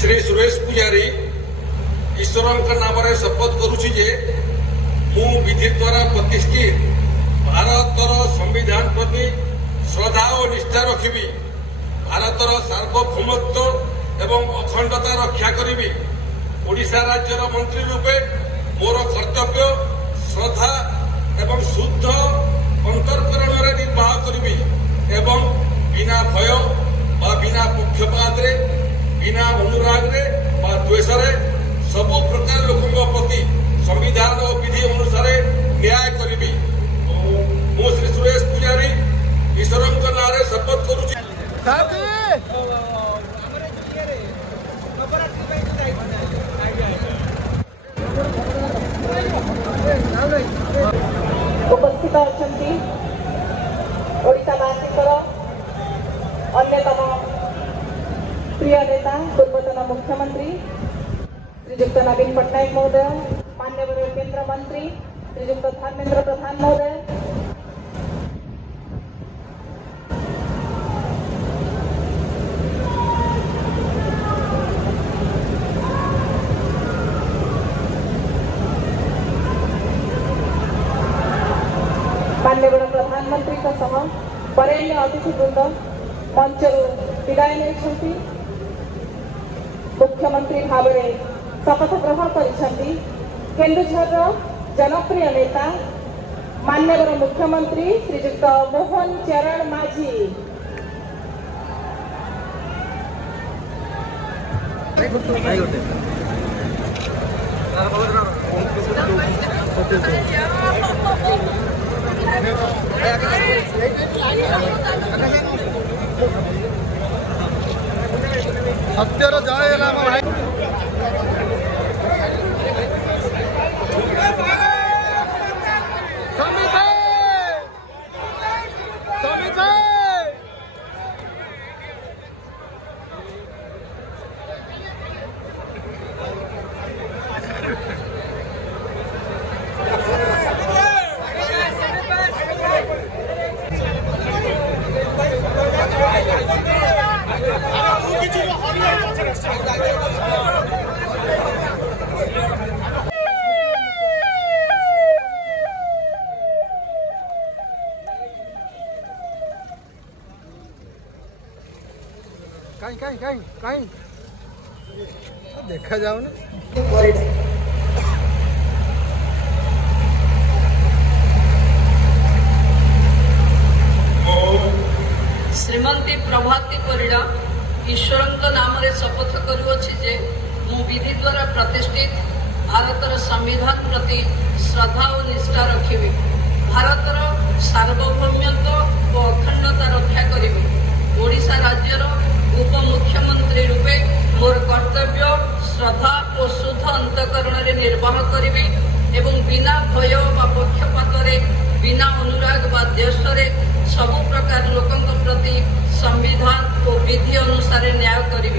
श्री सुरेश पुजारी ईश्वर नाम शपथ करुछि जे मु विधि द्वारा प्रतिष्ठित भारतर संविधान प्रति श्रद्धा और निष्ठा रखिबी, भारतर सार्वभौमत्व एवं अखंडता रक्षा करी, ओडिशा राज्यर मंत्री रूपे मोर कर्तव्य श्रद्धा एवं शुद्ध अंतरकरण निर्वाह करी एवं बिना भय बा बिना पक्षपात रे बिना अनुराग रे बा द्वेष रे सबु प्रकार लोकों प्रति संविधान और विधि अनुसार न्याय करी। मु श्री सुरेश पुजारी ईश्वर नाम शपथ करुछि। उपस्थित अछंती ओडिशावासी अन्यतम प्रिय नेता पूर्वतन मुख्यमंत्री श्रीयुक्त नवीन पट्टनायक महोदय, माननीय केंद्र मंत्री श्रीयुक्त धर्मेंद्र प्रधान महोदय, माननीय प्रधानमंत्री वरेण्य अतिथिवृंद मंच विदाय नहीं मुख्यमंत्री भाव में शपथ ग्रहण करिसेंती केन्दुझर जनप्रिय नेता माननीय मुख्यमंत्री श्रीयुक्त मोहन चरण माझी। सत्यर जय नाम भाई कहीं देखा जाओ ना। श्रीमती प्रभाती परिड़ा ईश्वर नाम शपथ करुछि जे मु विधि द्वारा प्रतिष्ठित भारतर संविधान प्रति श्रद्धा और निष्ठा रखिबी, भारतर सार्वभौमत्व और अखंडता रक्षा करी, ओडिशा राज्यर उप मुख्यमंत्री रूपे मोर कर्तव्य श्रद्धा और शुद्ध अंतकरण निर्वाह करी एवं बिना भय व पक्षपात बिना अनुराग व द्वेष सबु प्रकार लोकों प्रति संविधान और विधि अनुसार न्याय करी।